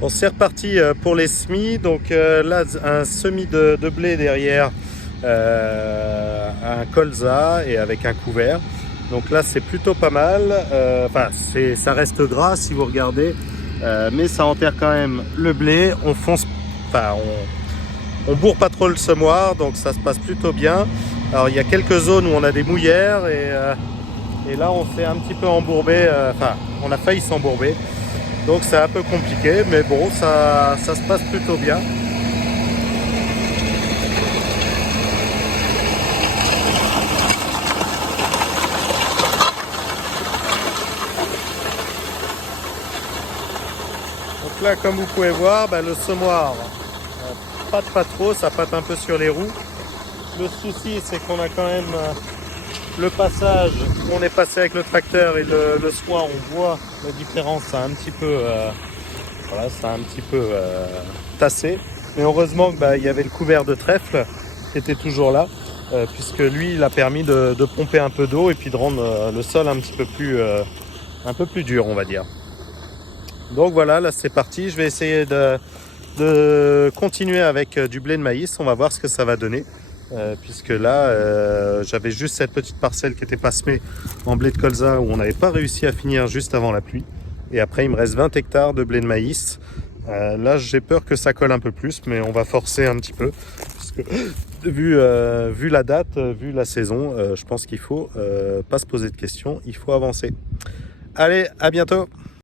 Bon, c'est reparti pour les semis. Donc là, un semis de blé derrière, un colza et avec un couvert. Donc là, c'est plutôt pas mal. Enfin, ça reste gras si vous regardez, mais ça enterre quand même le blé. On fonce, enfin, on bourre pas trop le semoir, donc ça se passe plutôt bien. Alors il y a quelques zones où on a des mouillères et là on s'est un petit peu embourbé. Enfin, on a failli s'embourber. Donc c'est un peu compliqué, mais bon, ça se passe plutôt bien. Donc là, comme vous pouvez voir, le semoir pâte pas trop, ça pâte un peu sur les roues. Le souci, c'est qu'on a quand même le passage, on est passé avec le tracteur et le soir, on voit la différence, ça a un petit peu, voilà, ça a un petit peu tassé. Mais heureusement qu'il y avait le couvert de trèfle qui était toujours là, puisque lui, il a permis de pomper un peu d'eau et puis de rendre le sol un peu plus dur, on va dire. Donc voilà, là c'est parti. Je vais essayer de continuer avec du blé de maïs. On va voir ce que ça va donner. Puisque là, j'avais juste cette petite parcelle qui était pas semée en blé de colza où on n'avait pas réussi à finir juste avant la pluie. Et après, il me reste 20 hectares de blé de maïs. Là, j'ai peur que ça colle un peu plus, mais on va forcer un petit peu. Parce que vu la date, vu la saison, je pense qu'il faut pas se poser de questions. Il faut avancer. Allez, à bientôt!